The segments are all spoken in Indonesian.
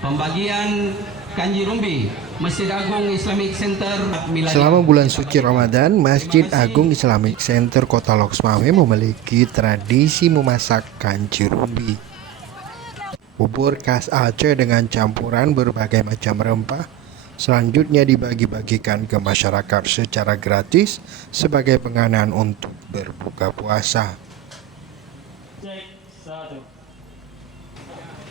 Pembagian Kanji Rumbi, Masjid Agung Islamic Center. Selama bulan suci Ramadan, Masjid Agung Islamic Center Kota Loksmawe memiliki tradisi memasak kanji rumbi. Bubur khas Aceh dengan campuran berbagai macam rempah selanjutnya dibagi-bagikan ke masyarakat secara gratis sebagai penganan untuk berbuka puasa.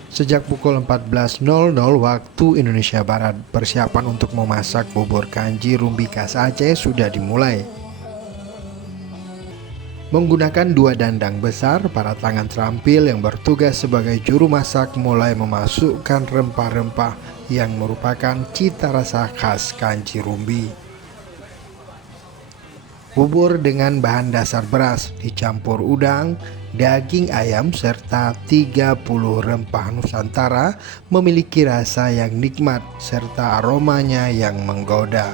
Sejak pukul 14.00 waktu Indonesia Barat, persiapan untuk memasak bubur kanji rumbi khas Aceh sudah dimulai. Menggunakan 2 dandang besar, para tangan terampil yang bertugas sebagai juru masak mulai memasukkan rempah-rempah yang merupakan cita rasa khas kanji rumbi. Bubur dengan bahan dasar beras dicampur udang, daging ayam serta 30 rempah Nusantara memiliki rasa yang nikmat serta aromanya yang menggoda.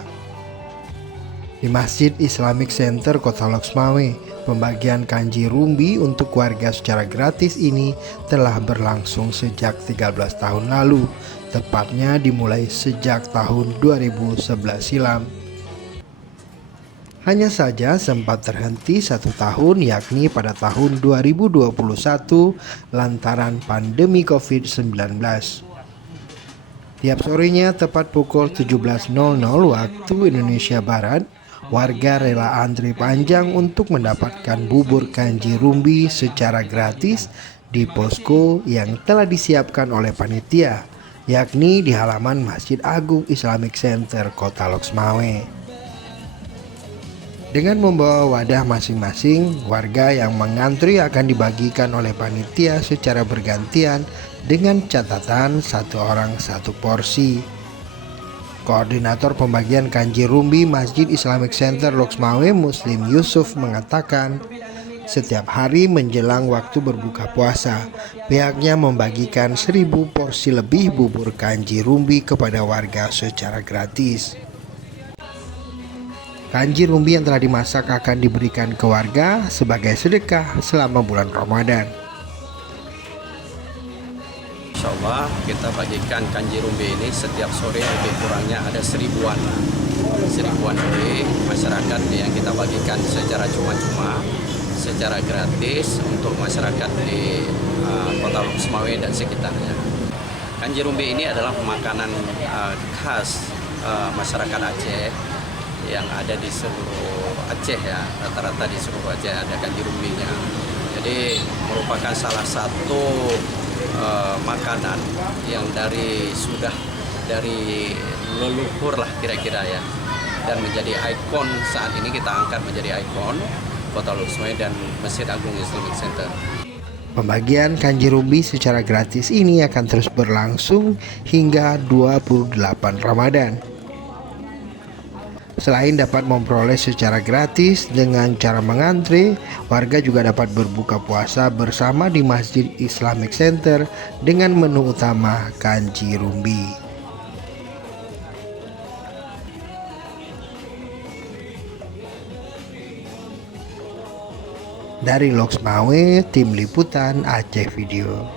Di Masjid Islamic Center Kota Loksmawe, pembagian kanji rumbi untuk warga secara gratis ini telah berlangsung sejak 13 tahun lalu, tepatnya dimulai sejak tahun 2011 silam. Hanya saja sempat terhenti 1 tahun, yakni pada tahun 2021 lantaran pandemi COVID-19. Tiap sorenya tepat pukul 17.00 waktu Indonesia Barat, warga rela antri panjang untuk mendapatkan bubur kanji rumbi secara gratis di posko yang telah disiapkan oleh panitia, yakni di halaman Masjid Agung Islamic Center Kota Loksmawe. Dengan membawa wadah masing-masing, warga yang mengantri akan dibagikan oleh panitia secara bergantian dengan catatan 1 orang 1 porsi. Koordinator pembagian kanji rumbi Masjid Islamic Center Loksmawe, Muslim Yusuf, mengatakan setiap hari menjelang waktu berbuka puasa, pihaknya membagikan 1.000 porsi lebih bubur kanji rumbi kepada warga secara gratis. Kanji rumbi yang telah dimasak akan diberikan ke warga sebagai sedekah selama bulan Ramadan. Insya Allah kita bagikan kanji rumbi ini setiap sore lebih kurangnya ada 1.000-an lebih masyarakat yang kita bagikan secara cuma-cuma, secara gratis untuk masyarakat di Kota Loksmawe dan sekitarnya. Kanji rumbi ini adalah makanan khas masyarakat Aceh yang ada di seluruh Aceh ya, rata-rata di seluruh Aceh ada kanji rumbinya. Jadi merupakan salah satu makanan yang sudah dari leluhur lah kira-kira ya, dan menjadi ikon. Saat ini kita angkat menjadi ikon Kota Loksmawe dan Masjid Agung Islamic Center. Pembagian kanji rumbi secara gratis ini akan terus berlangsung hingga 28 Ramadan. Selain dapat memperoleh secara gratis dengan cara mengantri, warga juga dapat berbuka puasa bersama di Masjid Islamic Center dengan menu utama kanji rumbi. Dari Loksmawe, tim liputan Aceh Video.